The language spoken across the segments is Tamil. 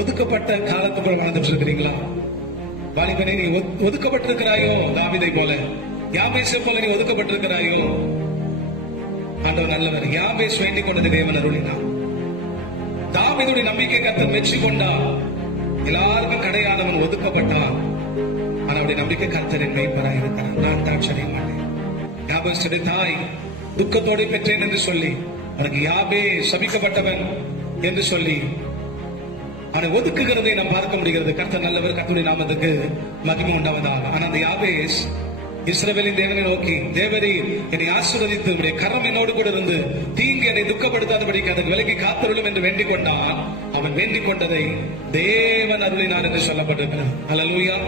ஒதுக்கப்பட்ட காலத்துக்குள் வாழ்ந்துட்டு இருக்கிறீங்களா? வாலிபனே, நீ ஒதுக்கப்பட்டிருக்கிறாயோ? தாவீதை போல, யாபேசை போல நீ ஒதுக்கப்பட்டிருக்கிறாயோ? ஆண்டவர் நல்லவர். யாபேஸ் வேண்டிக் கொண்டது தேவன் அருளினார். தாவீதுடைய நம்பிக்கை கர்த்தர் வெற்றி கொண்டார். எல்லாருக்கும் கிடையாதவன் ஒதுக்கப்பட்டான். ஆனா அவருடைய நம்பிக்கை கர்த்தரின் மெய்ப்பராய் இருக்கிறார். நான் தாட்சடைய மாட்டேன். யாபேசுடைய தாய் துக்கத்தோடு பெற்றேன் என்று சொல்லி, அவனுக்கு யாபே சபிக்கப்பட்டவன் என்று சொல்லி அவனை ஒதுக்குகிறதை நாம் பார்க்க முடிகிறது. கர்த்தர் நல்லவர், கர்த்தருடைய நாமத்துக்கு மகிமை உண்டாவதாக. ஆனா அந்த யாபேஸ் இஸ்ரவேலின் தேவனை நோக்கி, தேவரே என்னை ஆசீர்வதித்து உம்முடைய கரம் என்னோடு கூட இருந்து தீங்கு என்னை துக்கப்படுத்தாதபடிக்கு அதற்கு விலகி காத்தருளும் என்று வேண்டிக் கொண்டான். அவன் வேண்டிக் கொண்டதை தேவன் அருளினார் என்று சொல்லப்பட்டிருக்கிறது. அல்லேலூயா.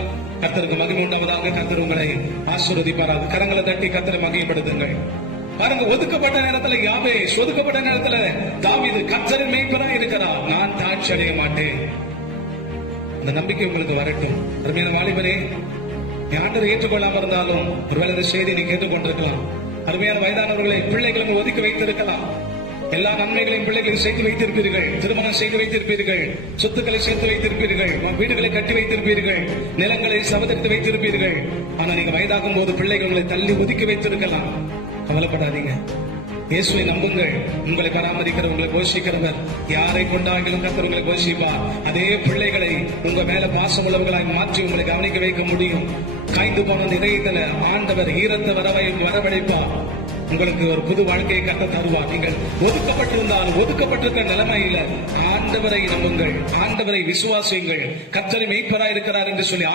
கர்த்தருக்கு மகிமை உண்டாவதாக. கர்த்தர் உங்களை ஆசீர்வதிப்பாராக. கரங்களை தட்டி கர்த்தரை மகிமைப்படுத்துங்கள். பாருங்க, ஒதுக்கப்பட்ட நேரத்துல யாபேஸ், ஒதுக்கப்பட்ட நேரத்துல தாவீது கர்த்தரின் மெய்ப்பராய் இருக்கிறார். நான் தாட்சி அடைய மாட்டேன். அந்த நம்பிக்கை உங்களுக்கு வரட்டும். அருமையான வாலிபரே, ஆண்டவரை ஏற்றுக்கொள்ளாம இருந்தாலும் ஒருவேளை இந்த செய்தி நீ கேட்டுக்கொண்டிருக்கலாம். அருமையான வயதானவர்களை பிள்ளைகளும் ஒதுக்கி வைத்திருக்கலாம். எல்லா நன்மைகளையும் பிள்ளைகளை சேர்த்து வைத்திருப்பீர்கள். திருமணம் செய்து வைத்திருப்பீர்கள். சொத்துக்களை சேர்த்து வைத்திருப்பீர்கள். வீடுகளை கட்டி வைத்திருப்பீர்கள். நிலங்களை சவதரித்து வைத்திருப்பீர்கள். ஆனா நீங்க வயதாகும் போது பிள்ளைகள் உங்களை தள்ளி ஒதுக்கி வைத்திருக்கலாம். கவலைப்படாதீங்க. இயேசுவை நம்புங்கள். உங்களை பராமரிக்கிற, உங்களை போஷிக்கிறவர். யாரை கொண்டாகிலும் கர்த்தர் உங்களை போஷிப்பார். அதே பிள்ளைகளை உங்க மேல பாசம் உள்ளவர்களாய் மாற்றி உங்களை கவனிக்க வைக்க முடியும். காய்ந்து போன இதயத்துல ஆண்டவர் ஈரத்தை வரவழைப்பார். உங்களுக்கு ஒரு புது வாழ்க்கையை கட்ட தருவார். நீங்கள் ஒதுக்கப்பட்டிருந்தாலும் ஒதுக்கப்பட்டிருக்கிற நிலைமையில ஆண்டவரை நம்புங்கள், ஆண்டவரை விசுவாசியுங்கள். கர்த்தர் மெய்ப்பராய் இருக்கிறார் என்று சொல்லி